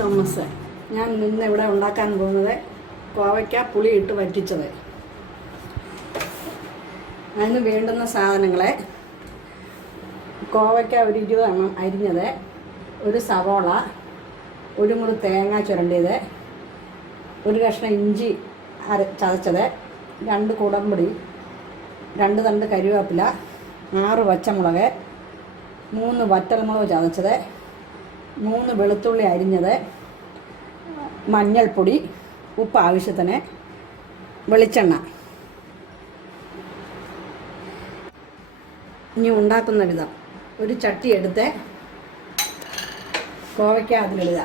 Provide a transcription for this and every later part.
Thomas. ഞാൻ ഇന്ന് ഇവിടെ ഉണ്ടാക്കാൻ പോകുന്നത് കോവയ്ക്ക പുളിയിട്ട് വറ്റിച്ചത്. അതിന് വേണ്ടുന്ന സാധനങ്ങളെ കോവയ്ക്ക ഒരു 20 എണ്ണം അരിഞ്ഞത്, ഒരു സവോള, ഒരു മുറി തേങ്ങ ചുരണ്ടിയത്, ഒരു കഷ്ണം ഇഞ്ചി ചതച്ചത്, 2 കുടംപൊടി, 2 തണ്ട് കരിവേപ്പില, 6 പച്ചമുളക്, 3 വറ്റൽമുളക് ചതച്ചത്, 3 വെളുത്തുള്ളി അരിഞ്ഞത്, മഞ്ഞൾപ്പൊടി, ഉപ്പ് ആവശ്യത്തിന്, വെളിച്ചെണ്ണ. ഇനി ഉണ്ടാക്കുന്ന വിധം: ഒരു ചട്ടി എടുത്ത് കോവയ്ക്ക അതിലിടുക.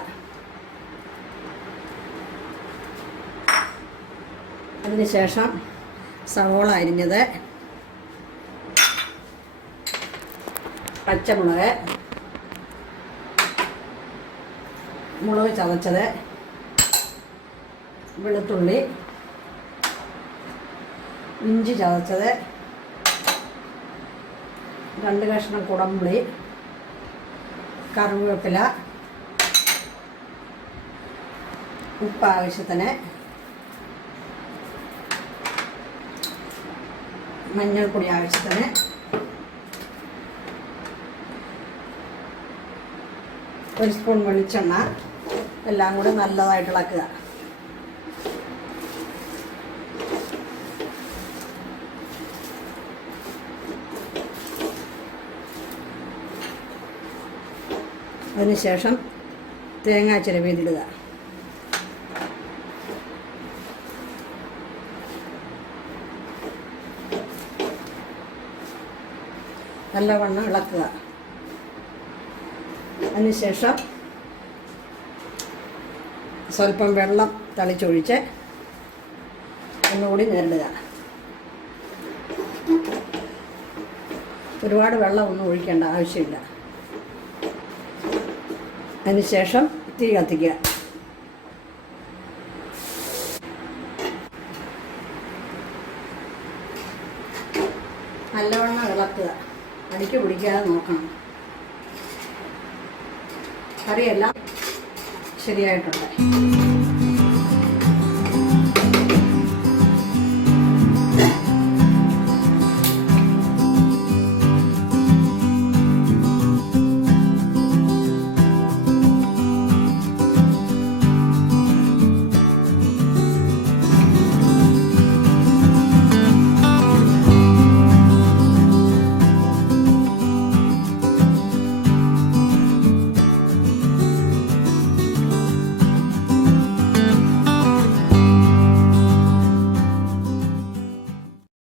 അതിന് ശേഷം സവോള അരിഞ്ഞത്, പച്ചമുളക്, മുളക് ചതച്ചത്, വെളുത്തുള്ളി, ഇഞ്ചി ചതച്ചത്, 2 കഷ്ണം കുടംപുളി, കറിവേപ്പില, ഉപ്പ് ആവശ്യത്തിന്, മഞ്ഞൾപ്പൊടി ആവശ്യത്തിന്, ഒരു സ്പൂൺ വെളിച്ചെണ്ണ. എല്ലാം കൂടി നല്ലതായിട്ട് ഇളക്കുക. അതിനുശേഷം തേങ്ങ ചിരവിയിലിടുക. നല്ലവണ്ണം ഇളക്കുക. അതിനുശേഷം സ്വല്പം വെള്ളം തളിച്ചൊഴിച്ച് ഒന്നുകൂടി നേരിടുക. ഒരുപാട് വെള്ളമൊന്നും ഒഴിക്കേണ്ട ആവശ്യമില്ല. അതിനുശേഷം തീ കത്തിക്കുക. നല്ലവണ്ണം ഇളക്കുക. അടിക്ക് പിടിക്കാതെ നോക്കണം. കറിയെല്ലാം ശരിയായിട്ടുണ്ട്.